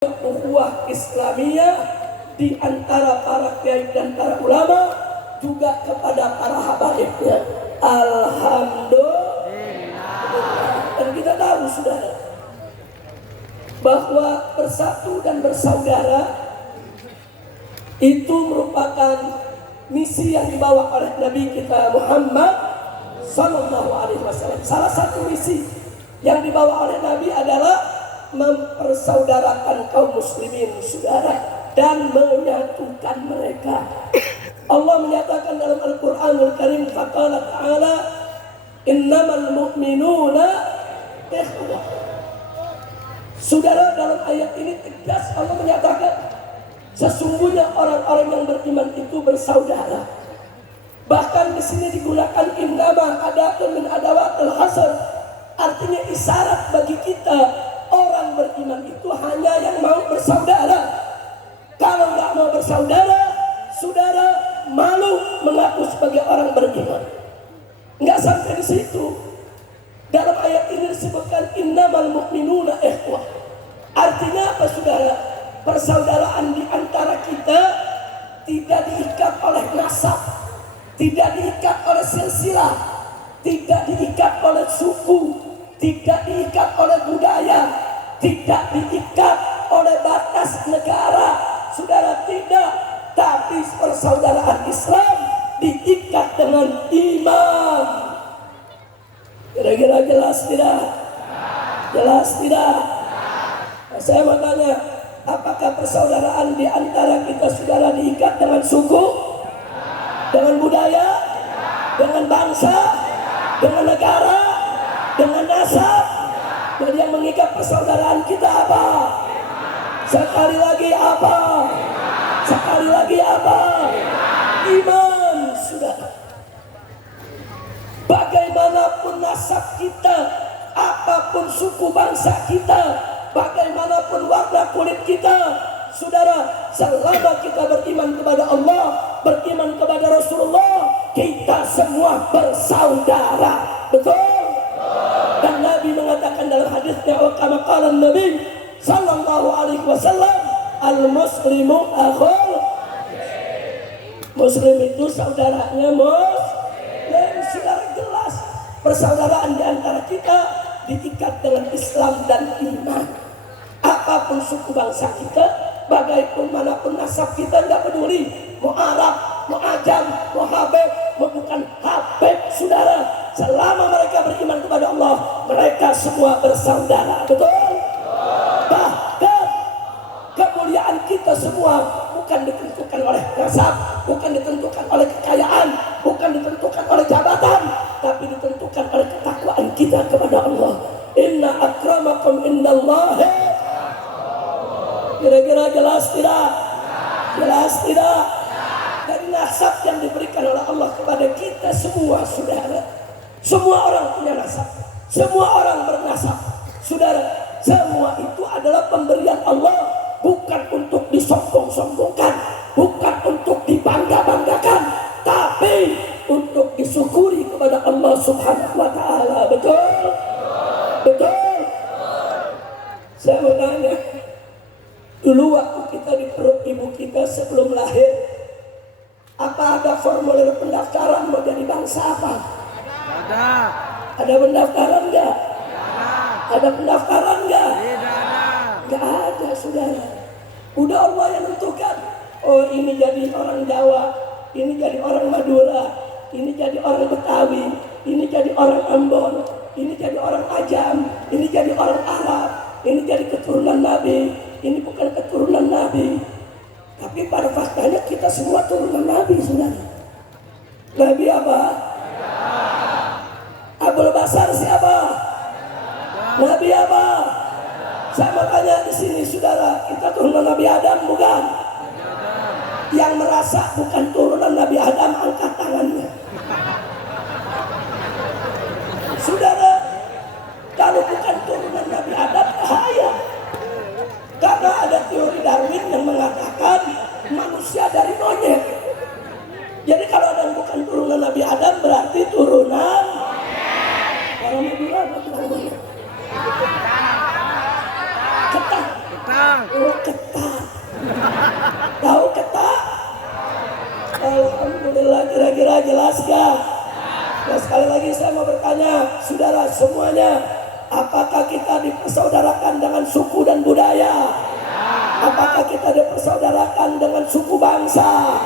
ukhuwah Islamiyah di antara para kiai dan para ulama, juga kepada para habaibnya. Alhamdulillah. Dan kita tahu saudara, bahwa bersatu dan bersaudara itu merupakan misi yang dibawa oleh Nabi kita Muhammad Sallallahu Alaihi Wasallam. Salah satu misi yang dibawa oleh Nabi adalah mempersaudarakan kaum muslimin, saudara, dan menyatukan mereka. Allah menyatakan dalam Al-Quranul Karim, faqala ta'ala, innamal mu'minuna ikhwah. Saudara, dalam ayat ini tegas Allah menyatakan, sesungguhnya orang-orang yang beriman itu bersaudara. Bahkan di sini digunakan innama adatun min adawatil hasr, artinya isyarat bagi kita. Orang beriman itu hanya yang mau bersaudara. Kalau nggak mau bersaudara, saudara malu mengaku sebagai orang beriman. Nggak sampai di situ. Dalam ayat ini disebutkan innamal mu'minuna ikhwah. Artinya apa, saudara? Persaudaraan di antara kita tidak diikat oleh nasab, tidak diikat oleh silsilah, tidak diikat oleh suku, tidak diikat oleh budaya, tidak diikat oleh batas negara, saudara, tidak. Tapi persaudaraan Islam diikat dengan iman. Kira-kira jelas tidak? Jelas tidak? Nah, saya mau tanya, apakah persaudaraan di antara kita, saudara, diikat dengan suku, dengan budaya, dengan bangsa, dengan negara, dengan nasab? Jadi yang mengikat persaudaraan kita apa? Sekali lagi apa? Sekali lagi apa? Iman, saudara. Bagaimanapun nasab kita, apapun suku bangsa kita, bagaimanapun warna kulit kita, saudara, selama kita beriman kepada Allah, beriman kepada Rasulullah, kita semua bersaudara. Betul? Dan Nabi mengatakan dalam hadisnya, wa kama qala Nabi sallallahu alaihi wasallam, al-muslimu akhul muslim, itu saudaranya muslim. Saudara, jelas persaudaraan di antara kita diikat dengan Islam dan iman. Apapun suku bangsa kita, bagaimanapun manapun nasab kita, tidak peduli mau Arab, mau Ajam, mau Habib, mau bukan Habib, saudara, selama mereka beriman kepada Allah, mereka semua bersaudara. Betul? Bahkan kemuliaan kita semua bukan ditentukan oleh nasab, bukan ditentukan oleh kekayaan, bukan ditentukan oleh jabatan, tapi ditentukan oleh ketakwaan kita kepada Allah. Inna akramakum indallahi. Kira-kira jelas tidak? Jelas tidak? Dari nasab yang diberikan oleh Allah kepada kita semua, saudara. Semua orang punya nasab, semua orang bernasab, saudara. Semua itu adalah pemberian Allah, bukan untuk disombong-sombongkan, bukan untuk dibangga-banggakan, tapi untuk disyukuri kepada Allah Subhanahu wa Ta'ala. Betul? Betul? Saya mau tanya, dulu waktu kita di perut ibu kita sebelum lahir, apa ada formulir pendaftaran mau jadi bangsa apa? Ada. Ada pendaftaran enggak? Ada pendaftaran enggak? Enggak ada, saudara. Udah Allah yang menentukan. Oh, ini jadi orang Jawa, ini jadi orang Madura, ini jadi orang Betawi, ini jadi orang Ambon, ini jadi orang Ajam, ini jadi orang Arab, ini jadi keturunan Nabi, ini bukan keturunan Nabi. Tapi pada faktanya kita semua turunan Nabi, saudara. Nabi apa? Abul Basar siapa? Nabi apa? Saya mau tanya di sini, saudara, kita turunan Nabi Adam bukan? Yang merasa bukan turunan Nabi Adam, angkat tangannya. Saudara, kalau bukan turunan Nabi Adam, bahaya. Karena ada teori Darwin yang mengatakan manusia dari monyet. Jadi kalau ada yang bukan turunan Nabi Adam, berarti turunan orang Madura, turunan monyet. Ketang. ketat. Tahu ketat? Alhamdulillah, kira-kira jelas gak? Nah, sekali lagi saya mau bertanya, saudara semuanya, apakah kita dipersaudarakan dengan suku dan budaya? Apakah kita dipersaudarakan dengan suku bangsa?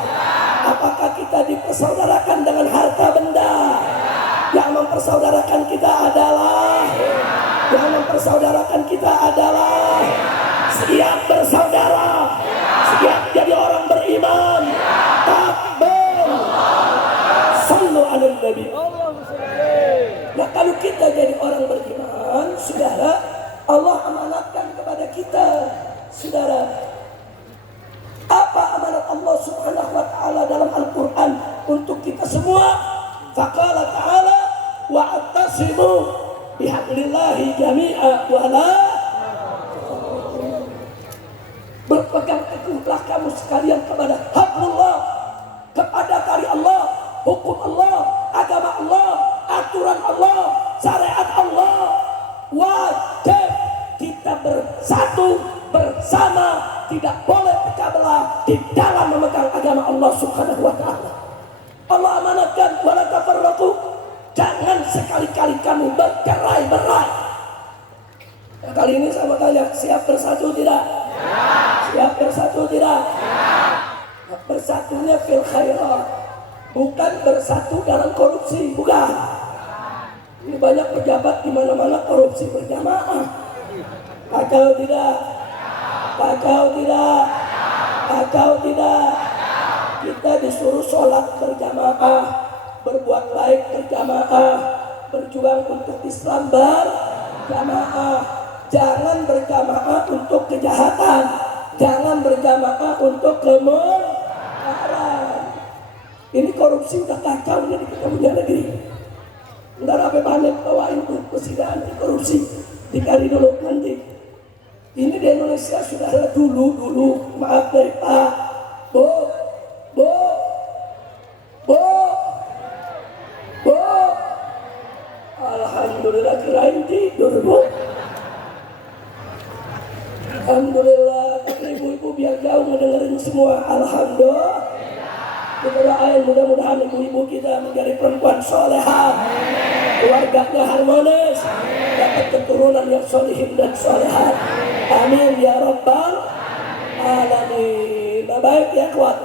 Apakah kita dipersaudarakan dengan harta benda? Yang mempersaudarakan kita adalah siap bersaudara, siap jadi orang beriman. Takbir. Sallu ala nabi. Nah, kalau kita jadi orang beriman, saudara, Allah amanatkan kepada kita, saudara. Apa amanat Allah Subhanahu wa taala dalam Al-Qur'an untuk kita semua? Faqala ta'ala wa'tasimu bihablillahi jami'a wa la berpegang teguhlah kamu sekalian kepada hablullah, kepada tali Allah, hukum Allah, agama Allah, aturan Allah, syariat Allah. Wajib kita bersatu bersama, tidak boleh pecah belah di dalam memegang agama Allah Subhanahu wa taala. Allah amanatkan wala tafarraqu, jangan sekali-kali kamu bercerai-berai. Nah, kali ini saya mau tanya, siap bersatu tidak? Siap bersatu tidak? Nah, bersatunya fil khairat, bukan bersatu dalam korupsi, bukan. Ini banyak pejabat di mana-mana korupsi berjamaah. Kacau tidak? Kacau tidak? Kacau tidak? Kita disuruh sholat berjamaah, berbuat baik berjamaah, berjuang untuk Islam berjamaah. Jangan berjamaah untuk kejahatan, jangan berjamaah untuk kemungkaran. Ini korupsi udah kacau nih di kita punya negeri. Ntar apa panen bawain tuh persidangan anti korupsi dikali dulu nanti. Ini di Indonesia sudah ada dulu maaf deh Pak, Bu, alhamdulillah kirain tidur Bu. Alhamdulillah, ibu-ibu biar jauh mendengarin semua. Alhamdulillah. Kita doain mudah-mudahan ibu-ibu kita menjadi perempuan solehah, keluarganya harmonis, dapat keturunan yang solihin dan solehat. Amin ya rabbal alamin. Baik ya kuat.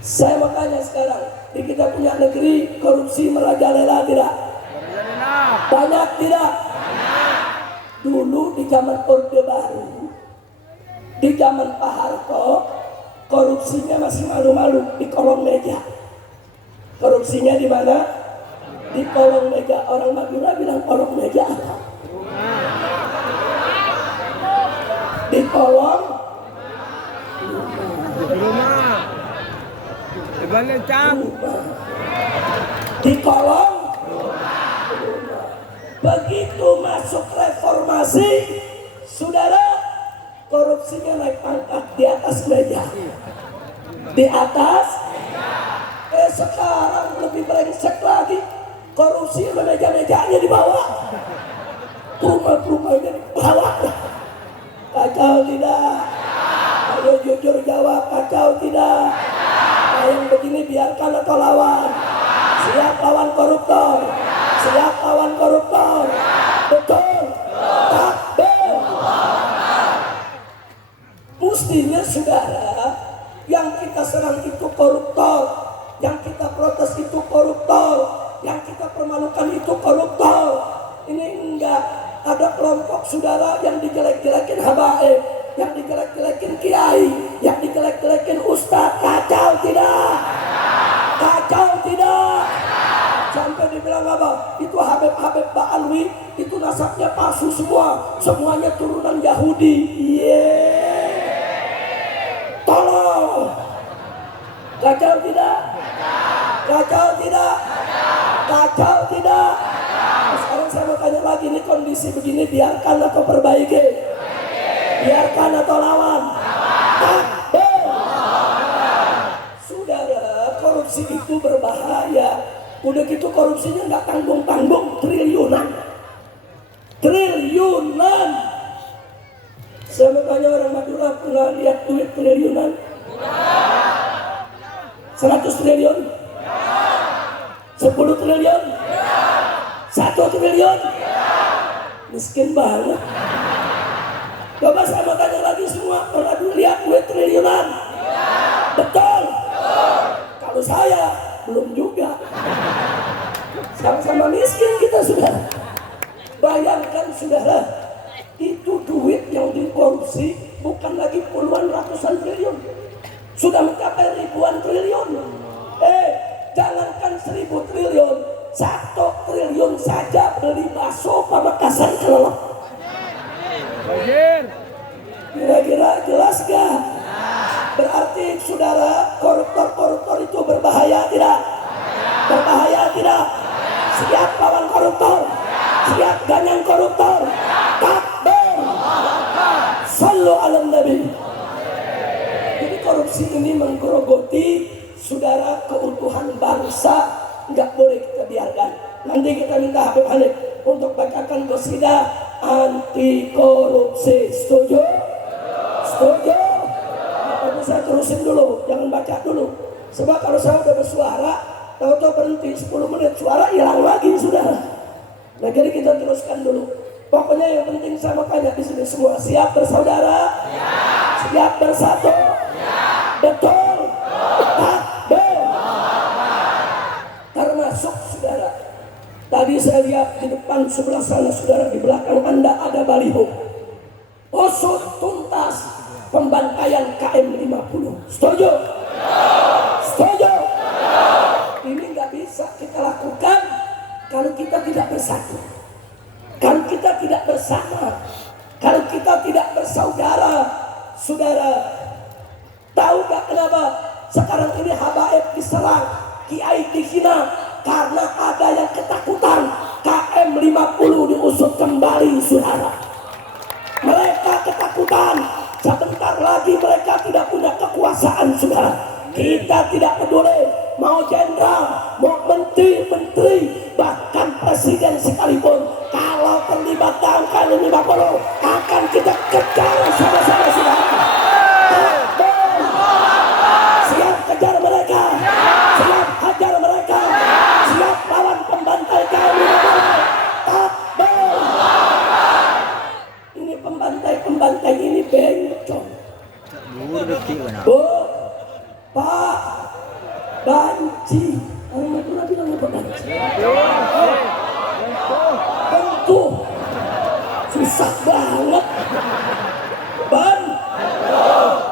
Saya mau tanya sekarang, di kita punya negeri korupsi merajalela tidak? Banyak tidak? Dulu di zaman Orde Baru, di zaman Pak Harto, korupsinya masih malu-malu di kolong meja. Korupsinya di mana? Di kolong meja. Orang Madura bilang kolong meja apa? Di kolong rumah. Di kolong rumah. Begitu masuk reformasi, saudara, korupsinya naik pangkat di atas meja. Di atas, sekarang lebih brengsek lagi. Korupsi meja-mejanya di bawah, rumah-rumahnya di bawah. Kacau tidak? Ayo jujur jawab, kacau tidak? Yang begini biarkan atau lawan? Siap lawan koruptor? Siap lawan koruptor? Betul? Takbir. Mestinya saudara, yang kita serang itu koruptor, yang kita protes itu koruptor, yang kita permalukan itu koruptor. Ini enggak. Ada kelompok saudara yang dijelek-jelekin habaib, yang dijelek-jelekin kiai, yang dijelek-jelekin ustadz. Kacau tidak? Kacau tidak? Sampai dibilang apa? Itu Habib Ba'alwi, itu nasabnya palsu semua, semuanya turunan Yahudi. Tolong. Kacau tidak? Kacau tidak? Kacau tidak? Sekarang saya mau tanya lagi, ini kondisi begini biarkan atau perbaiki? Biarkan atau lawan? Takbir. Saudara, korupsi itu berbahaya. Udah gitu korupsinya nggak tanggung-tanggung, triliunan. Saya mau tanya orang Madura, pernah lihat duit triliunan? 100 triliun? 10 triliun? 1 triliun? Miskin banget. Coba saya mau tanya lagi semua, pernah lihat duit triliunan? Betul? Kalau saya, belum juga. Sama-sama miskin kita, saudara. Bayangkan, saudara, itu duit yang dikorupsi bukan lagi puluhan ratusan triliun, sudah mencapai ribuan triliun. Jangankan 1000 triliun, 1 triliun saja beli bakso Pamekasan kelelep. Kira-kira jelas gak? Berarti saudara, koruptor-koruptor itu berbahaya tidak? Berbahaya tidak? Siap lawan koruptor? Siap ganyang koruptor? Takbir! Sallu ala nabi. Jadi korupsi ini menggerogoti saudara keutuhan bangsa, nggak boleh kita biarkan. Nanti kita minta Habib Hanif untuk bacakan qasidah anti korupsi. Setuju? Setuju? Tapi saya terusin dulu, jangan baca dulu. Sebab kalau saya udah bersuara, tahu-tahu berhenti 10 menit, suara hilang lagi, saudara. Nah, jadi kita teruskan dulu. Pokoknya yang penting saya mau tanya di sini semua, siap bersaudara? Siap bersatu? Betul? Takbir! Termasuk saudara, tadi saya lihat di depan sebelah sana, saudara, di belakang Anda ada baliho. Usut tuntas pembantaian KM 50. Setuju? Setuju? Ini nggak bisa kita lakukan kalau kita tidak bersatu, kalau kita tidak bersama, kalau kita tidak bersaudara. Saudara, tahu gak kenapa sekarang ini habaib diserang, kiai dihina? Karena ada yang ketakutan KM 50 diusut kembali, saudara. Mereka ketakutan, sebentar lagi mereka tidak punya kekuasaan, saudara. Kita tidak peduli mau jenderal, mau menteri, bahkan presiden sekalipun, kalau terlibat dalam KM 50 akan kita kejar sama-sama, saudara. Siap kejar mereka, siap hajar mereka, siap lawan pembantai KM 50. Takbir! Ini pembantai ini bencong. Bu, Pak, banci. Orang Madura bilang apa banci? Bentuh. Susah banget.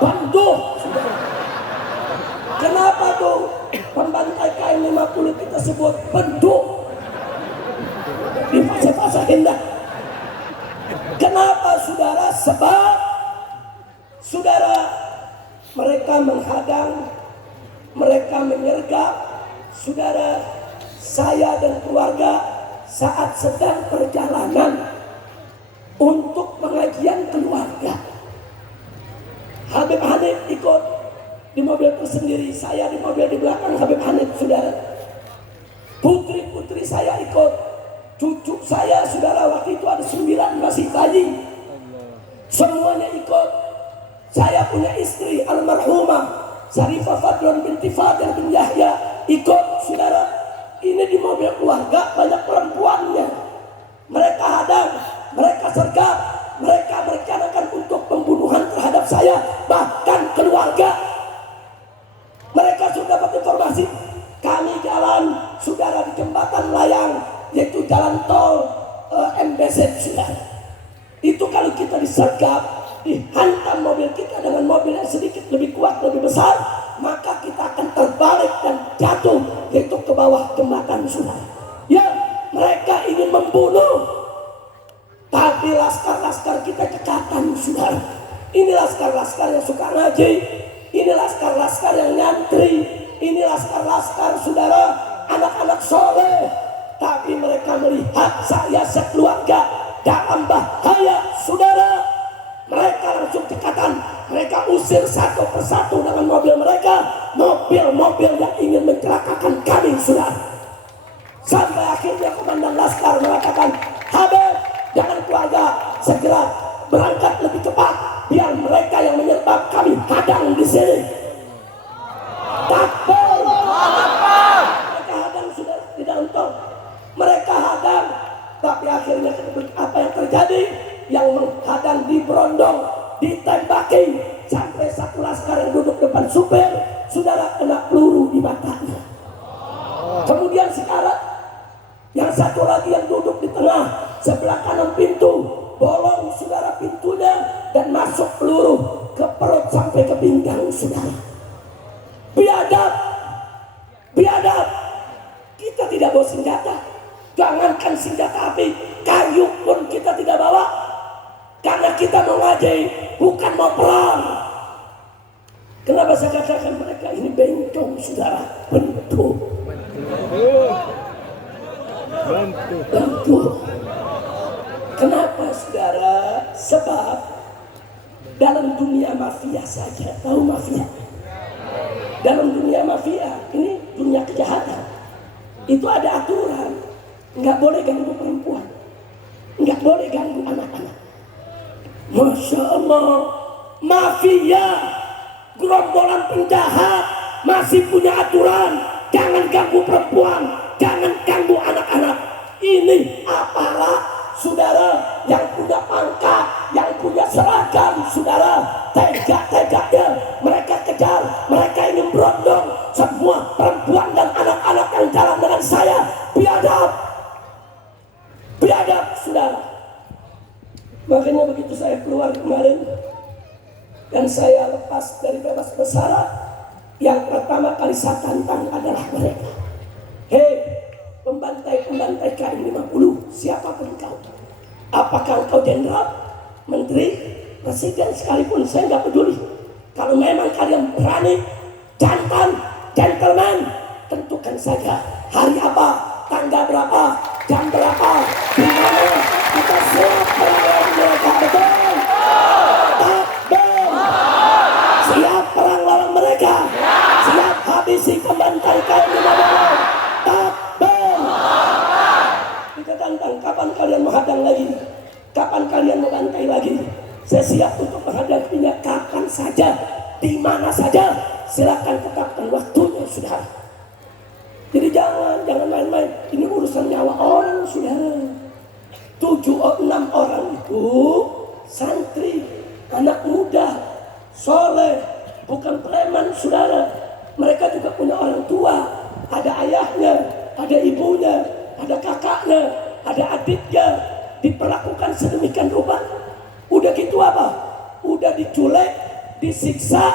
Bantuh. Kenapa tuh pembantai KM 50 kita sebut bentuh? Di fase-fase indah. Kenapa, saudara? Sebab saudara, mereka menghadang, mereka menyergap. Saudara, saya dan keluarga saat sedang perjalanan untuk pengajian keluarga, Habib Hanif ikut di mobil tersendiri, saya di mobil di belakang Habib Hanif, saudara. Putri-putri saya ikut, cucu saya, saudara, waktu itu ada 9 masih bayi, semuanya ikut. Saya punya istri almarhumah Syarifah Fadlon binti Fadil bin Yahya ikut, saudara. Ini di mobil keluarga banyak perempuannya. Mereka hadang, mereka sergap, mereka merencanakan untuk pembunuhan terhadap saya, bahkan keluarga. Mereka sudah dapat informasi kami jalan, saudara, di jembatan layang, yaitu jalan tol MBZ, saudara. Itu kalau kita disergap, dihantam mobil kita dengan mobil yang sedikit lebih kuat, lebih besar, maka kita akan terbalik dan jatuh, yaitu ke bawah jembatan, saudara. Ya, mereka ingin membunuh, tapi laskar-laskar kita cekatan, saudara. Ini laskar-laskar yang suka ngaji, ini laskar-laskar yang nyantri, ini laskar-laskar, saudara, anak-anak soleh. Tapi mereka melihat saya sekeluarga dalam bahaya, saudara. Mereka langsung cekatan, mereka usir satu persatu dengan mobil mereka, mobil-mobil yang ingin mencelakakan kami, saudara. Sampai akhirnya komandan laskar mengatakan, Habib, jangan keluarga, segera berangkat lebih cepat. berondong, ditembaki sampai satu laskar yang duduk depan supir, saudara, kena peluru di matanya. Kemudian sekarang yang satu lagi yang duduk di tengah sebelah kanan pintu, bolong saudara pintunya dan masuk peluru ke perut sampai ke pinggang saudara. Biadab, biadab. Kita tidak bawa senjata, jangankan senjata api, kayu pun kita tidak bawa, karena kita mau ngaji, bukan mau perang. Kenapa saya katakan mereka ini bencong saudara? Bentuk. Kenapa saudara? Sebab dalam dunia mafia saja, tahu mafia? Dalam dunia mafia, ini dunia kejahatan, itu ada aturan. Nggak boleh ganggu perempuan, nggak boleh ganggu anak-anak. Masya Allah, mafia, gerombolan penjahat masih punya aturan. Jangan ganggu perempuan, jangan ganggu anak-anak. Ini aparat saudara yang punya pangkat, yang punya seragam saudara. Tega-teganya mereka kejar, mereka ingin berondong semua perempuan dan anak-anak yang jalan dengan saya. Biadab, biadab saudara. Makanya begitu saya keluar kemarin dan saya lepas dari bebas bersyarat, yang pertama kali saya tantang adalah mereka. Hei, pembantai-pembantai KM 50, siapapun kau, apakah engkau jenderal, menteri, presiden sekalipun, saya nggak peduli. Kalau memang kalian berani, jantan, gentleman, tentukan saja hari apa, tanggal berapa, jam berapa, di mana kita siap melawan mereka. Betul? Takbir. Siap perang lawan mereka. Siap habisi pembantai KM 50. Takbir. Kita tantang, kapan kalian menghadang lagi? Kapan kalian membantai lagi? Saya siap untuk menghadapinya kapan saja, di mana saja. Silakan tetapkan waktunya, saudara. Jadi jangan main-main. Ini urusan nyawa orang, saudara. 6 orang itu santri, anak muda, soleh, bukan preman, saudara. Mereka juga punya orang tua, ada ayahnya, ada ibunya, ada kakaknya, ada adiknya, diperlakukan sedemikian rupa. Udah gitu apa? Udah diculik, disiksa,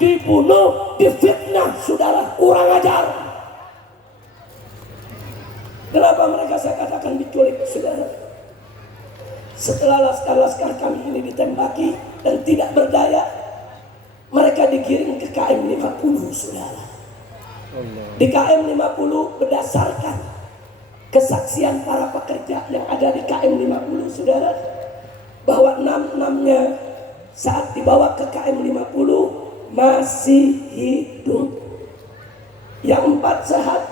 dibunuh, difitnah, saudara. Kurang ajar. Kenapa mereka saya katakan diculik, saudara? Setelah laskar-laskar kami ini ditembaki dan tidak berdaya, mereka digiring ke KM 50, saudara. Di KM 50 berdasarkan kesaksian para pekerja yang ada di KM 50, saudara, bahwa 6-6-nya saat dibawa ke KM 50 masih hidup. Yang 4 sehat,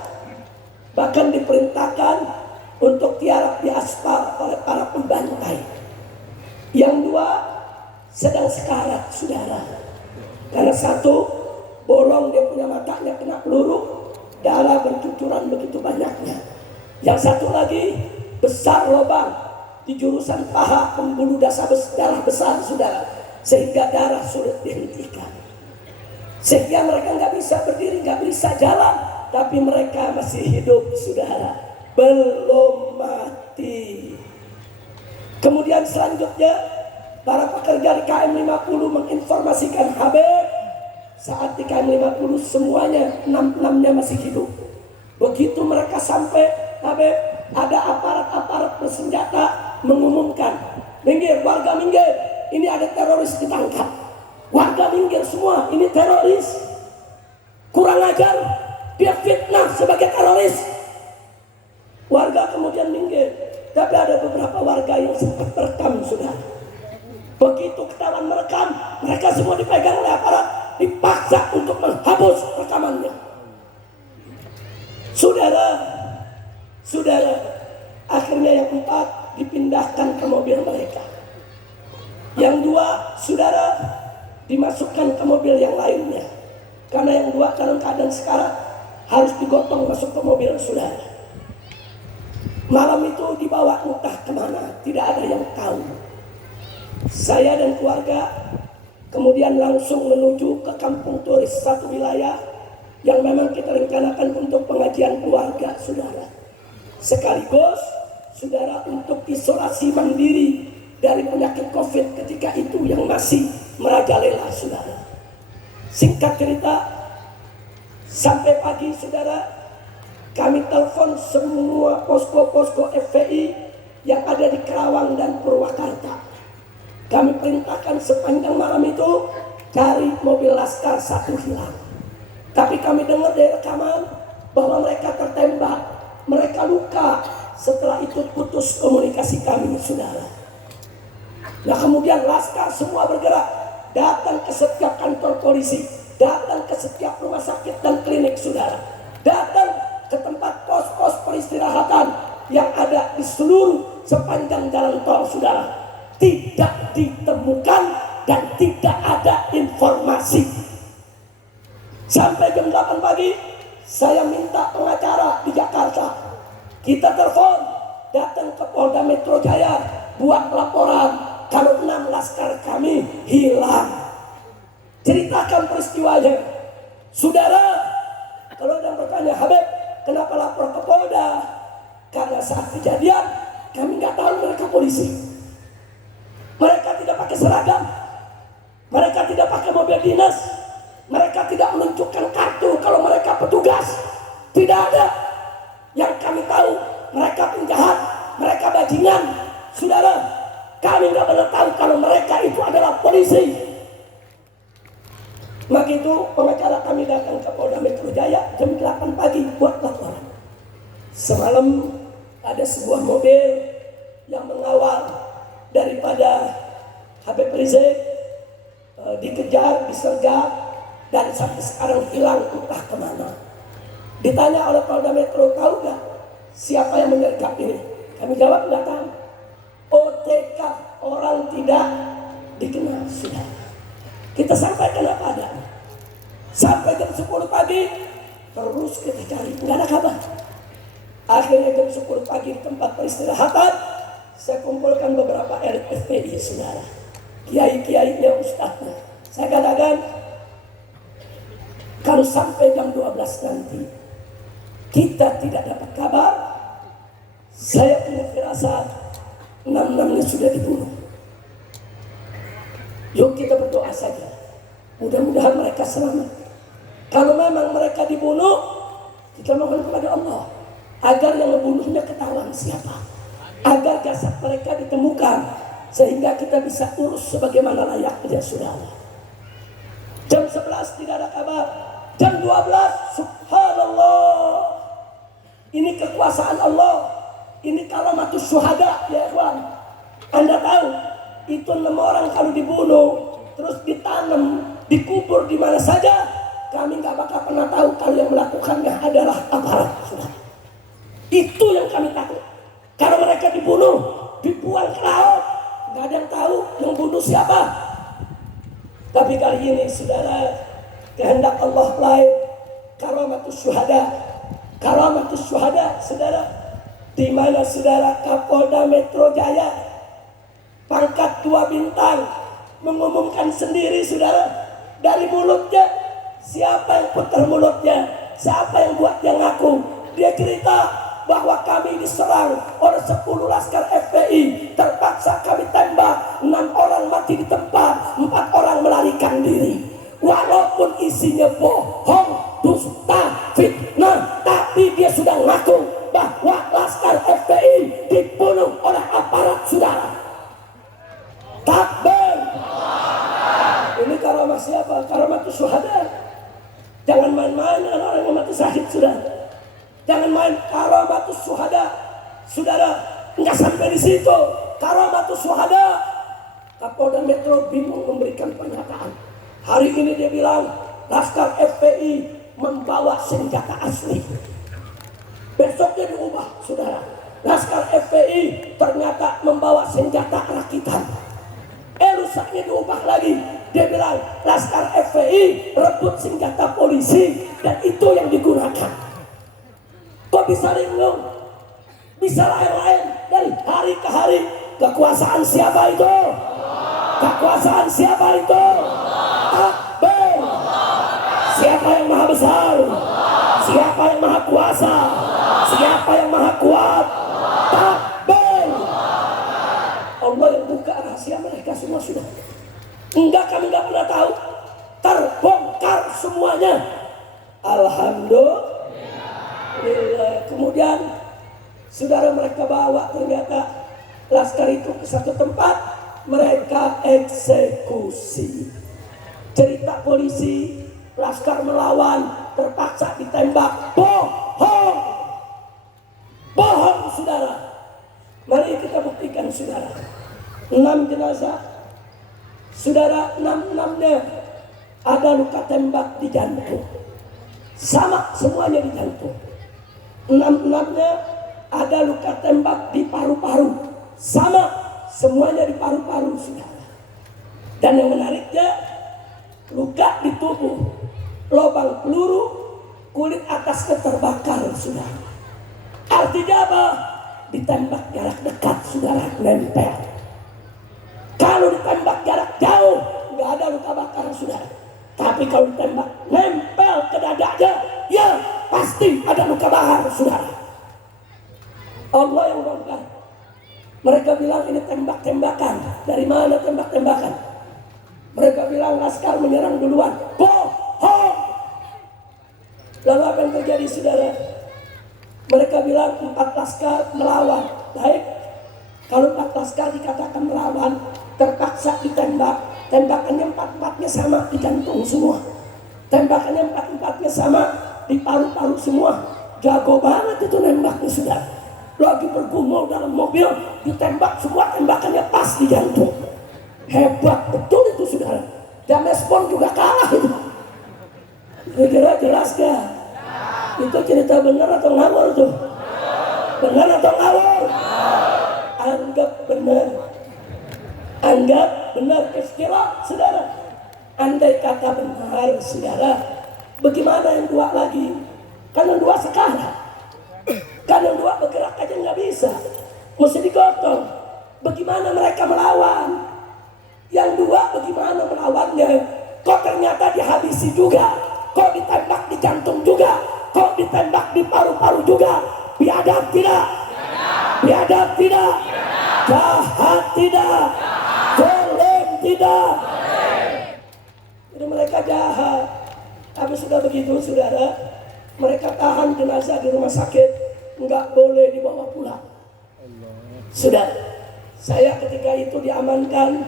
bahkan diperintahkan untuk tiarap di aspal oleh para pembantai. Yang 2 sedang sekarat, saudara. Karena 1 bolong, dia punya matanya kena peluru, darah bercucuran begitu banyaknya. Yang 1 lagi besar lubang di jurusan paha, pembuluh darah besar, saudara, sehingga darah sulit dihentikan. Sehingga mereka nggak bisa berdiri, nggak bisa jalan, tapi mereka masih hidup, saudara, belum mati. Kemudian selanjutnya para pekerja di KM 50 menginformasikan Habib, saat di KM 50 semuanya 6-6-nya masih hidup. Begitu mereka sampai Habib, ada aparat-aparat bersenjata mengumumkan, minggir, warga minggir, ini ada teroris ditangkap. Warga minggir semua, ini teroris. Kurang ajar, dia fitnah sebagai teroris. Warga kemudian minggir, tapi ada beberapa warga yang sempat merekam, saudara. Begitu ketahuan merekam, mereka semua dipegang oleh aparat, dipaksa untuk menghapus rekamannya. Saudara, akhirnya yang 4 dipindahkan ke mobil mereka. Yang 2, saudara, dimasukkan ke mobil yang lainnya. Karena yang 2 dalam keadaan sekarat, harus digotong masuk ke mobil, saudara. Malam itu dibawa entah kemana, tidak ada yang tahu. Saya dan keluarga kemudian langsung menuju ke kampung turis satu wilayah yang memang kita rencanakan untuk pengajian keluarga, saudara. Sekaligus, saudara, untuk isolasi mandiri dari penyakit COVID ketika itu yang masih merajalela, saudara. Singkat cerita, sampai pagi, saudara, kami telepon semua posko-posko FPI yang ada di Kerawang dan Purwakarta. Kami perintahkan sepanjang malam itu cari mobil Laskar satu hilang. Tapi kami dengar dari rekaman bahwa mereka tertembak, mereka luka. Setelah itu putus komunikasi kami, saudara. Nah, kemudian Laskar semua bergerak, datang ke setiap kantor polisi, datang ke setiap rumah sakit dan klinik, saudara. Datang ke tempat pos-pos peristirahatan yang ada di seluruh sepanjang jalan tol, saudara. Tidak ditemukan dan tidak ada informasi. Sampai jam 8 pagi, saya minta pengacara di Jakarta. Kita telepon, datang ke Polda Metro Jaya, buat laporan kalau 6 laskar kami hilang. Ceritakan peristiwanya. Saudara, kalau ada yang bertanya, Habib, kenapa lapor ke Polda? Karena saat kejadian, kami nggak tahu mereka polisi. Mereka tidak pakai seragam, mereka tidak pakai mobil dinas, mereka tidak menunjukkan kartu kalau mereka petugas. Tidak ada. Yang kami tahu, mereka penjahat, mereka bajingan. Saudara, kami nggak pernah tahu kalau mereka itu adalah polisi. Maka itu pengacara kami datang ke Polda Metro Jaya jam 8 pagi buat laporan. Semalam ada sebuah mobil yang mengawal daripada Habib Rizik dikejar, disergap, dan sampai sekarang hilang entah kemana. Ditanya oleh Polda Metro, tahu gak siapa yang menyergap ini? Kami jawab nggak tahu. OTK, orang tidak dikenal, sudah. Kita sampaikan apa adanya. Sampai jam 10 pagi terus kita cari, nggak ada kabar. Akhirnya jam 10 pagi di tempat peristirahatan, saya kumpulkan beberapa elit FPI, saudara. Kiai-kiainya, ustaznya. Saya katakan, kalau sampai jam 12 nanti kita tidak dapat kabar, saya punya firasat 6-6-nya sudah dibunuh. Yuk kita berdoa saja, mudah-mudahan mereka selamat. Kalau memang mereka dibunuh, kita mohon kepada Allah agar yang membunuhnya ketahuan siapa, agar jasad mereka ditemukan sehingga kita bisa urus sebagaimana layaknya, saudara. Jam 11 tidak ada kabar. Jam 12, subhanallah, ini kekuasaan Allah, ini karamatus syuhada, ya ikhwan. Anda tahu itu 6 orang kalau dibunuh terus ditanam, dikubur di mana saja, kami nggak bakal pernah tahu kalau yang melakukannya adalah aparat, saudara. Itu yang kami takut. Kalau mereka dibunuh, dibuang ke laut, nggak ada yang tahu yang bunuh siapa. Tapi kali ini, saudara, kehendak Allah lain. Karamatus syuhada, karamatus syuhada, saudara. Di mana, saudara, Kapolda Metro Jaya pangkat 2 bintang mengumumkan sendiri, saudara, dari mulutnya. Siapa yang putar mulutnya? Siapa yang buat dia ngaku? Dia cerita bahwa kami diserang oleh 10 laskar FPI, terpaksa kami tembak, 6 orang mati di tempat, 4 orang melarikan diri. Walaupun isinya bohong, dusta, fitnah, tapi dia sudah ngaku bahwa laskar FPI dibunuh oleh aparat, saudara. Takbir. Ini karamah siapa? Karamatus syuhada. Jangan main-main dengan orang yang mati syahid, saudara. Jangan main karamatus syuhada, saudara. Enggak sampai di situ. Karamatus syuhada. Kapolda Metro bingung memberikan pernyataan. Hari ini dia bilang laskar FPI membawa senjata asli. Besoknya diubah, saudara. Laskar FPI ternyata membawa senjata rakitan. Rusaknya diubah lagi. Dia bilang laskar FPI rebut senjata polisi dan itu yang digunakan. Kok bisa linglung? Bisa lain-lain dari hari ke hari. Kekuasaan siapa itu? Kekuasaan siapa itu? Takbir. Siapa yang maha besar? Siapa yang maha kuasa? Siapa yang maha kuat? Takbir. Allah yang buka rahasia mereka semua sudah. Enggak, kami enggak pernah tahu. Terbongkar semuanya. Alhamdulillah. Kemudian saudara, mereka bawa ternyata laskar itu ke satu tempat, mereka eksekusi. Cerita polisi, laskar melawan, terpaksa ditembak. Bohong. Bohong saudara. Mari kita buktikan saudara. 6 jenazah. Saudara, 6-6-nya ada luka tembak di jantung. Sama semuanya di jantung. 6-6-nya ada luka tembak di paru-paru. Sama semuanya di paru-paru saudara. Dan yang menariknya, luka di tubuh, lubang peluru, kulit atasnya terbakar saudara. Artinya apa? Ditembak jarak dekat saudara, nempel. Kalau ditembak jarak jauh nggak ada luka bakar saudara. Tapi kalau ditembak nempel ke dadanya, ya pasti ada luka bakar saudara. Allah yang bongkar. Mereka bilang ini tembak-tembakan. Dari mana tembak-tembakan? Mereka bilang laskar menyerang duluan. Bohong. Lalu apa yang terjadi saudara? Mereka bilang 4 laskar melawan. Baik, kalau 4 laskar dikatakan melawan, terpaksa ditembak. Tembakannya 4-4-nya sama di jantung semua. Tembakannya 4-4-nya sama di paru-paru semua. Jago banget itu nembaknya saudara. Lagi bergumul dalam mobil, ditembak semua, tembakannya pas di jantung. Hebat betul itu saudara. James Bond juga kalah itu. Kira-kira jelas gak? Itu cerita benar atau ngawur tuh? Benar atau ngawur? Anggap benar. Anggap benar. Istilah saudara. Andai kata benar saudara, bagaimana yang 2 lagi? Kan yang 2 sekarang. Kan yang 2 bergerak aja nggak bisa, mesti digotong. Bagaimana mereka melawan? Yang 2 bagaimana melawannya? Kok ternyata dihabisi juga? Kok ditembak di jantung juga? Kok ditembak di paru-paru juga? Biadab tidak? Biadab tidak? Jahat tidak? Zalim tidak? Jadi mereka jahat. Tapi sudah begitu saudara, mereka tahan jenazah di rumah sakit, nggak boleh dibawa pulang. Sudah, saya ketika itu diamankan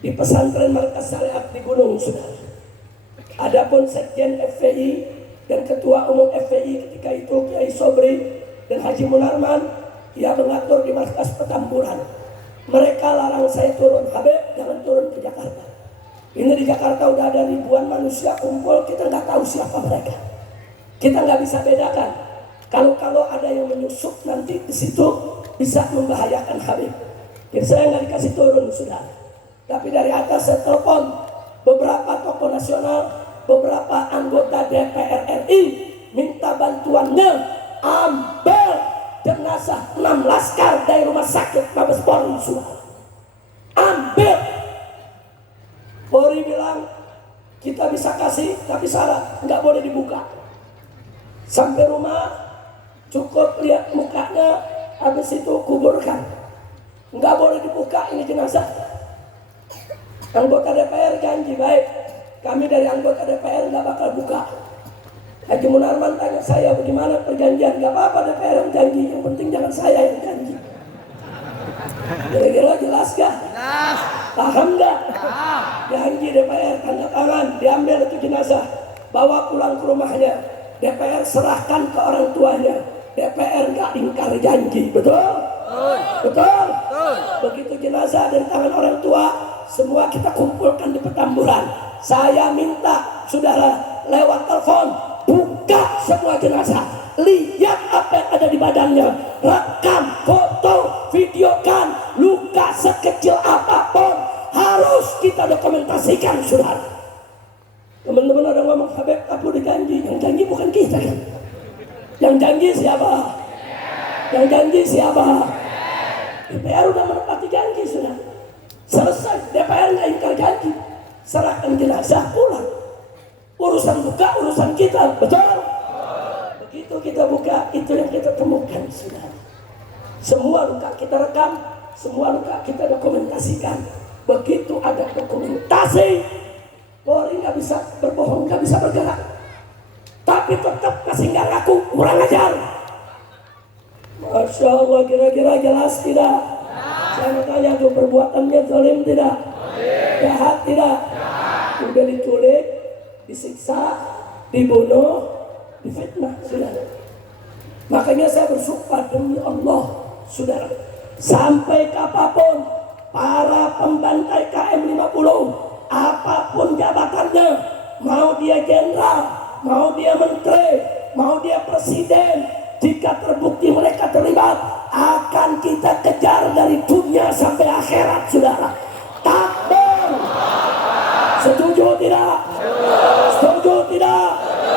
di pesantren Markas Syariat di Gunung sudah. Adapun Sekjen FPI dan Ketua Umum FPI ketika itu Kiai Sobri dan Haji Munarman, dia mengatur di Markas Petamburan. Mereka larang saya turun, Habib jangan turun ke Jakarta. Ini di Jakarta udah ada ribuan manusia kumpul, kita nggak tahu siapa mereka. Kita nggak bisa bedakan. Kalau ada yang menyusup nanti di situ bisa membahayakan Habib. Jadi saya nggak dikasih turun sudah. Tapi dari atas saya telepon beberapa tokoh nasional, beberapa anggota DPR RI minta bantuannya, ambil jenazah 6 laskar dari rumah sakit Mabes Polri sudah. Ambil. Polri bilang kita bisa kasih tapi syarat nggak boleh dibuka. Sampai rumah cukup lihat mukanya, habis itu kuburkan. Nggak boleh dibuka ini jenazah. Anggota DPR janji, baik, kami dari anggota DPR nggak bakal buka. Haji Munarman tanya saya bagaimana perjanjian, nggak apa-apa DPR yang janji, yang penting jangan saya yang janji. Kira-kira jelas gak? Jelas. Paham gak? Janji DPR, tanda tangan, diambil itu jenazah, bawa pulang ke rumahnya. DPR serahkan ke orang tuanya. DPR gak ingkar janji, betul? Betul? Begitu jenazah dari tangan orang tua, semua kita kumpulkan di Petamburan. Saya minta saudara lewat telepon, buka semua jenazah, lihat apa yang ada di badannya, rekam, foto, videokan, luka sekecil apapun harus kita dokumentasikan saudara. Teman-teman ada ngomong, Habib aku udah janji. Yang janji bukan kita kan? Yang janji siapa? Yang janji siapa? DPR udah menepati janji sudah. Selesai, DPR nggak ingkar janji, serahkan jenazah pulang. Urusan buka urusan kita, betul? Begitu kita buka, itu yang kita temukan, saudara. Semua luka kita rekam, semua luka kita dokumentasikan. Begitu ada dokumentasi, Polri nggak bisa berbohong, nggak bisa bergerak. Tapi tetap kasih nggak ngaku, kurang ajar. Masya Allah, kira-kira jelas tidak? Saya mau tanya, tuh perbuatannya zalim tidak? Jahat tidak? Udah diculik, disiksa, dibunuh, difitnah, saudara. Makanya saya bersumpah demi Allah, saudara, sampai kapanpun para pembantai KM 50, apapun jabatannya, mau dia jenderal, mau dia menteri, mau dia presiden, jika terbukti mereka terlibat, akan kita kejar dari dunia sampai akhirat, saudara. Takbir. Setuju tidak? Setuju tidak?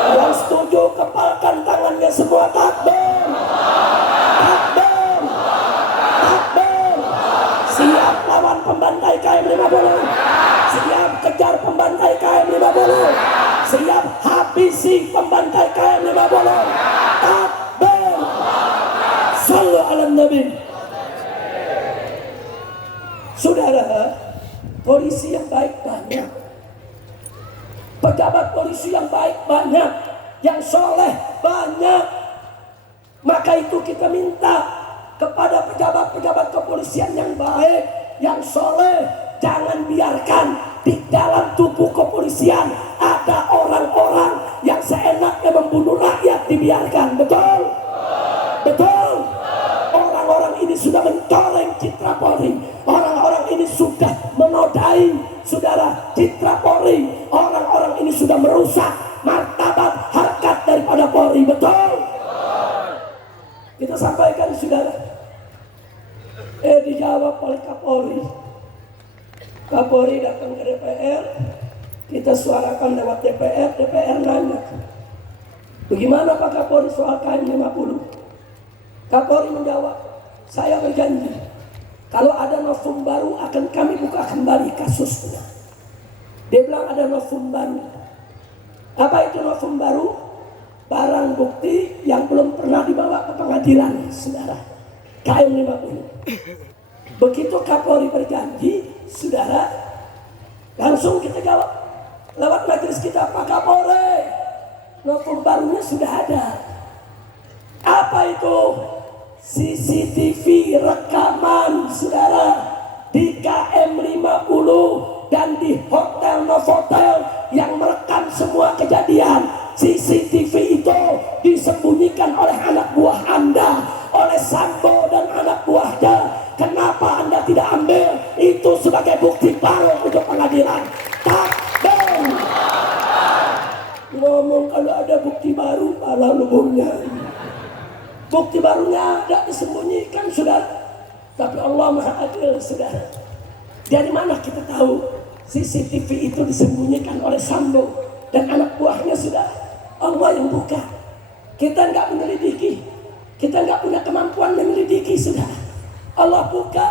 Yang setuju kepalkan tangannya semua. Takbir. Takbir. Takbir. Siap lawan pembantai KM 50. Siap kejar pembantai KM 50. Siap habisi pembantai KM 50. Takbir. Sallu ala Nabi. Saudara, polisi yang baik banyak, pejabat polisi yang baik banyak, yang soleh banyak. Maka itu kita minta kepada pejabat-pejabat kepolisian yang baik, yang soleh, jangan biarkan di dalam tubuh kepolisian ada orang-orang yang seenaknya membunuh rakyat, dibiarkan. Betul? Betul? Orang-orang ini sudah mencoreng citra Polri. Orang-orang ini sudah menodai, saudara, citra Polri. Orang-orang ini sudah merusak martabat harkat daripada Polri. Betul? Kita sampaikan, saudara. Dijawab oleh Kapolri. Kapolri datang ke DPR, kita suarakan lewat DPR. DPR nanya, bagaimana Pak Kapolri soal KM 50? Kapolri menjawab, saya berjanji kalau ada novum baru akan kami buka kembali kasusnya. Dia bilang ada novum baru. Apa itu novum baru? Barang bukti yang belum pernah dibawa ke pengadilan, saudara. KM 50. Begitu Kapolri berjanji, saudara, langsung kita jawab lewat majelis kita, Pak Kapolri, novum barunya sudah ada. Apa itu? CCTV rekaman, saudara, di KM 50 dan di hotel Novotel yang merekam semua kejadian. CCTV itu disembunyikan oleh anak buah Anda, oleh Sambo dan anak buahnya. Kenapa Anda tidak ambil itu sebagai bukti baru untuk pengadilan? Takbir. Ngomong kalau ada bukti baru, malah lubuhnya. Bukti barunya tidak disembunyikan, saudara. Tapi Allah Maha Adil, saudara. Dari mana kita tahu CCTV itu disembunyikan oleh Sambo dan anak buahnya, saudara? Allah yang buka. Kita nggak menyelidiki. Kita nggak punya kemampuan menyelidiki, saudara. Allah buka.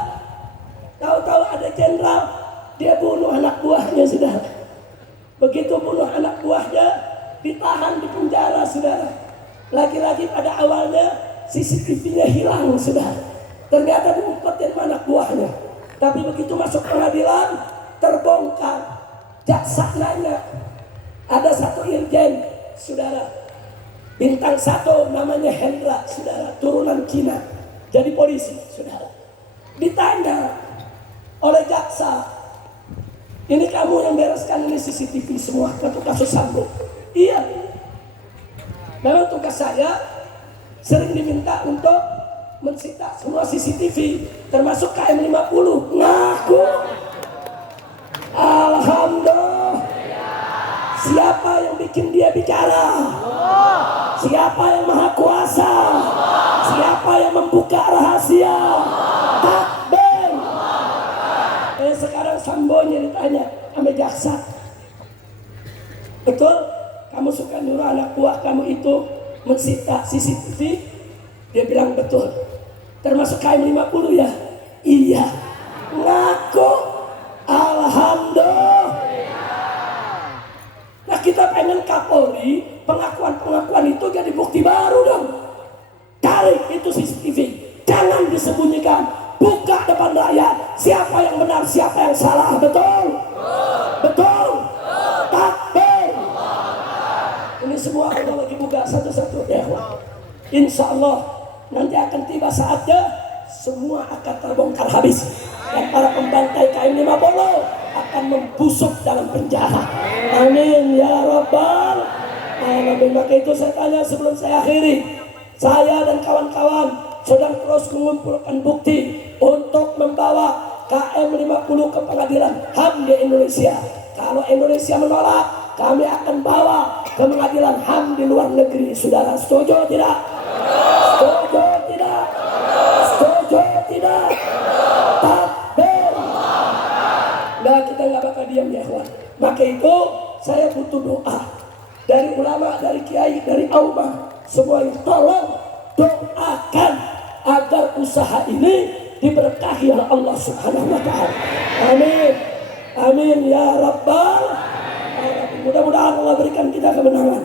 Tahu-tahu ada jenderal, dia bunuh anak buahnya, saudara. Begitu bunuh anak buahnya, ditahan di penjara, saudara. Lagi-lagi pada awalnya CCTV-nya hilang, saudara. Ternyata diumpetin anak buahnya. Tapi begitu masuk pengadilan, terbongkar. Jaksa nanya, ada satu irjen, saudara, bintang 1 namanya Hendra, saudara, turunan Cina, jadi polisi, saudara. Ditanya oleh jaksa, ini kamu yang bereskan ini CCTV semua untuk kasus Sambo? Iya. Memang tugas saya sering diminta untuk mensita semua CCTV termasuk KM 50. Ngaku. Alhamdulillah. Siapa yang bikin dia bicara? Siapa yang maha kuasa? Siapa yang membuka rahasia? Takbir. Sekarang Sambonya ditanya sama jaksa, betul kamu suka nyuruh anak buah kamu itu mensita CCTV? Dia bilang betul. Termasuk KM 50 ya? Iya. Ngaku. pengakuan-pengakuan itu jadi bukti baru dong. Tarik itu CCTV, jangan disembunyikan, buka depan rakyat siapa yang benar, siapa yang salah. Betul? Betul? Takbir. Ini semua Allah lagi buka satu-satu ya. Insya Allah nanti akan tiba saatnya semua akan terbongkar habis, dan para pembantai KM50 akan membusuk dalam penjara. Amin ya Rabbal Alamin. Maka itu saya tanya sebelum saya akhiri, saya dan kawan-kawan sedang terus mengumpulkan bukti untuk membawa KM50 ke pengadilan HAM di Indonesia. Kalau Indonesia menolak, kami akan bawa ke pengadilan HAM di luar negeri. Saudara setuju tidak? Setuju tidak? Setuju tidak? Takbir. Nah, kita nggak bakal diam ya kawan. Maka itu saya butuh doa dari ulama, dari kiai, dari aumah, semuanya tolong doakan agar usaha ini diberkahi oleh Allah Subhanahu wa taala. Amin. Amin ya Rabbal Alamin. Mudah-mudahan Allah berikan kita kemenangan.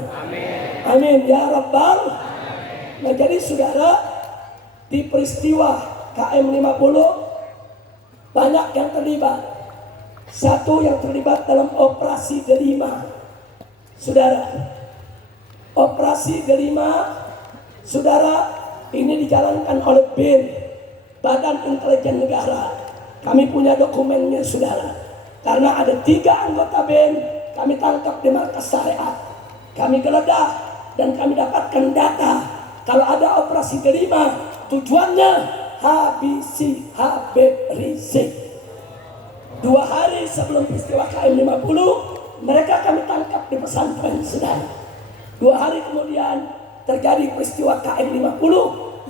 Amin ya Rabbal. Nah, jadi saudara, di peristiwa KM50 banyak yang terlibat. Satu yang terlibat dalam operasi Delima. Saudara, operasi Delima, saudara, ini dijalankan oleh BIN, Badan Intelijen Negara. Kami punya dokumennya saudara. Karena ada 3 anggota BIN kami tangkap di markas syariat. Kami geledah dan kami dapatkan data kalau ada operasi Delima, tujuannya habisi Habib Rizik. 2 hari sebelum peristiwa KM50 mereka kami tangkap di pesantren saudara. 2 hari kemudian terjadi peristiwa KM50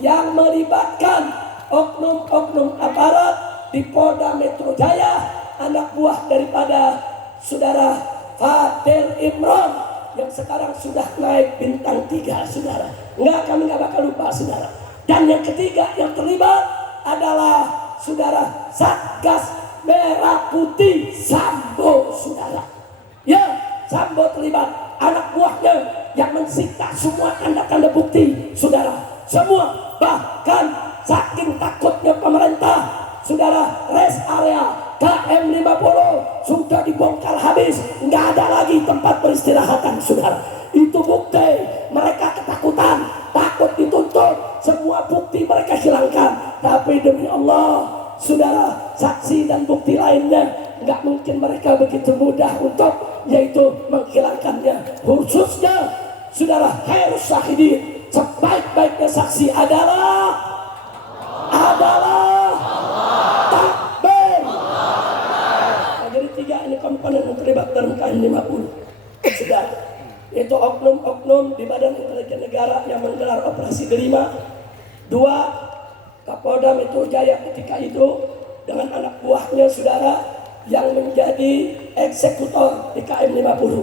yang melibatkan oknum-oknum aparat di Polda Metro Jaya, anak buah daripada saudara Fadil Imran yang sekarang sudah naik bintang 3 saudara. Kami nggak bakal lupa saudara. Dan yang ketiga yang terlibat adalah saudara Satgas Merah Putih Sambo saudara. Ya, Sambo terlibat, anak buahnya yang mensita semua tanda-tanda bukti saudara. Semua, bahkan saking takutnya pemerintah saudara, rest area KM50 sudah dibongkar habis, nggak ada lagi tempat peristirahatan saudara. Itu bukti mereka ketakutan, takut dituntut, semua bukti mereka hilangkan. Tapi demi Allah saudara, saksi dan bukti lainnya nggak mungkin mereka begitu mudah untuk yaitu menghilangkannya. Khususnya saudara Khairus Syahidin, sebaik-baiknya saksi adalah takbir. Nah, jadi 3 ini komponen yang terlibat dalam KM50 saudara, yaitu oknum-oknum di Badan Intelijen Negara yang menggelar operasi Delima. 2, Kapolda Metro Jaya ketika itu dengan anak buahnya saudara yang menjadi eksekutor di KM50.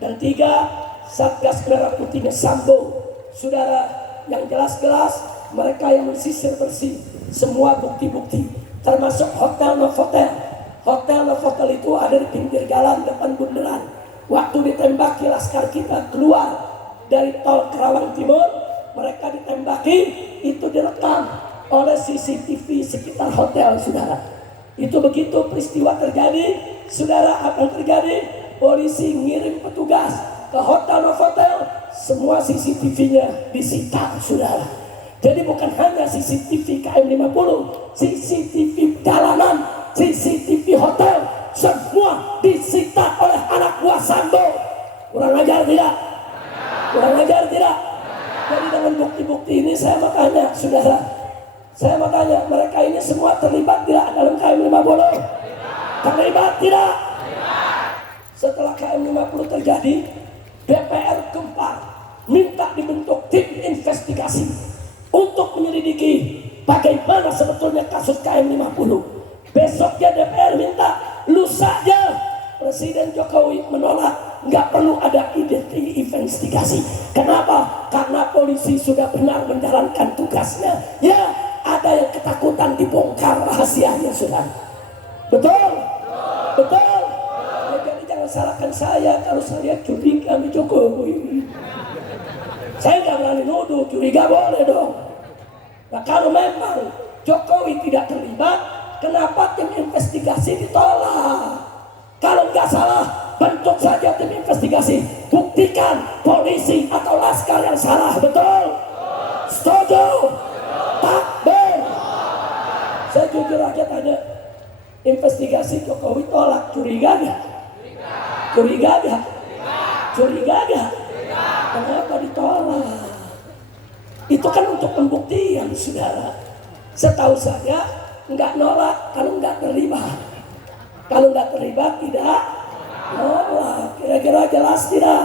Dan 3, Satgas Merah Putihnya Sambo saudara, yang jelas-jelas mereka yang mensisir bersih semua bukti-bukti, termasuk hotel Novotel. Hotel Novotel itu ada di pinggir jalan depan bundaran. Waktu ditembaki laskar kita keluar dari tol Kerawang Timur, mereka ditembaki, itu direkam oleh CCTV sekitar hotel saudara. Itu begitu peristiwa terjadi saudara, apa yang terjadi? Polisi ngirim petugas ke hotel Novotel, semua CCTV-nya disita saudara. Jadi bukan hanya CCTV KM50, CCTV jalanan, CCTV hotel, semua disita oleh anak buah Sambo. Kurang ajar tidak? Kurang ajar tidak? Jadi dengan bukti-bukti ini saya mau tanya saudara, saya mau tanya, mereka ini semua terlibat tidak dalam KM50? Terlibat tidak? Setelah KM50 terjadi, DPR gempar minta dibentuk tim investigasi untuk menyelidiki bagaimana sebetulnya kasus KM50. Besoknya DPR minta, lusanya Presiden Jokowi menolak, nggak perlu ada investigasi. Kenapa? Karena polisi sudah benar menjalankan tugasnya. Ya, ada yang ketakutan dibongkar rahasianya saudara. Betul? Betul? Ya, jadi jangan salahkan saya kalau saya curiga sama Jokowi. Saya nggak berani nuduh, curiga boleh dong. Nah kalau memang Jokowi tidak terlibat, kenapa tim investigasi ditolak? Kalau nggak salah, bentuk saja tim investigasi. Buktikan polisi atau laskar yang salah, betul? Setuju? Takbir. Saya jujur aja tanya, investigasi Jokowi tolak, curiga gak? Curiga gak? Curiga gak? Kenapa ditolak? Itu kan untuk pembuktian, saudara. Setahu saya nggak nolak kalau nggak terlibat. Kalau nggak terlibat tidak nolak. Kira-kira jelas tidak?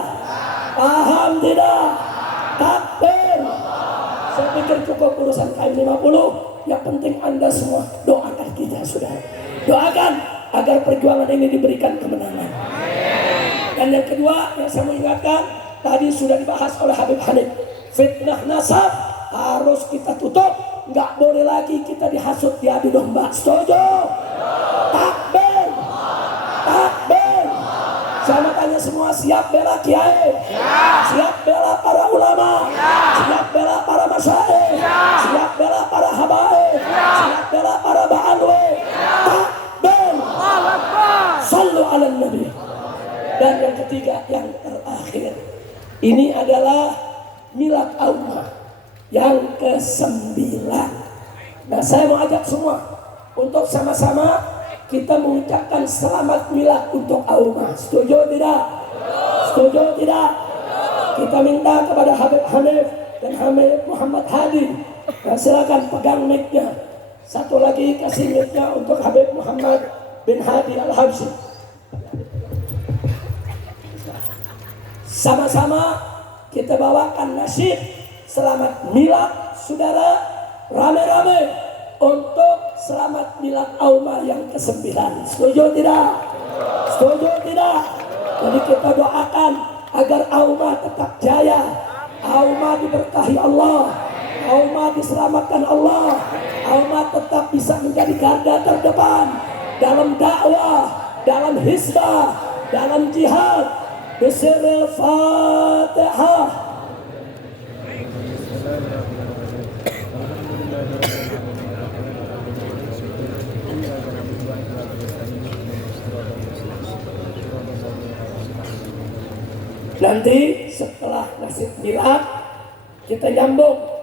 Paham tidak? Takbir. Saya pikir cukup urusan KM50. Yang penting Anda semua doakan kita, saudara. Doakan agar perjuangan ini diberikan kemenangan. Dan yang kedua yang saya mau ingatkan, tadi sudah dibahas oleh Habib Hanif. Fitnah nasab harus kita tutup. Nggak boleh lagi kita dihasut diadu domba. Setuju? Takbir. Takbir. Saya mau tanya semua, siap bela kiai? Siap bela para ulama? Siap bela para masyayikh? Siap bela para habaib? Siap bela para ba'alwi? Takbir. Sallu ala nabi. Dan yang ketiga, yang terakhir, ini adalah milad Aumah yang ke-9. Nah, saya mau ajak semua untuk sama-sama kita mengucapkan selamat milad untuk Aumah. Setuju tidak? Setuju tidak? Kita minta kepada Habib Hanif dan Habib Muhammad Hadi. Nah, silakan pegang mic-nya. Satu lagi kasih mic-nya untuk Habib Muhammad bin Hadi Al-Habsyi. Sama-sama kita bawakan nasyid selamat milad, saudara, rame-rame untuk selamat milad Aumah yang ke-9. Setuju tidak? Setuju tidak? Jadi kita doakan agar Aumah tetap jaya, Aumah diberkahi Allah, Aumah diselamatkan Allah, Aumah tetap bisa menjadi garda terdepan dalam dakwah, dalam hizbah, dalam jihad. Bismil Fatihah. Nanti setelah nasyid milad kita nyambung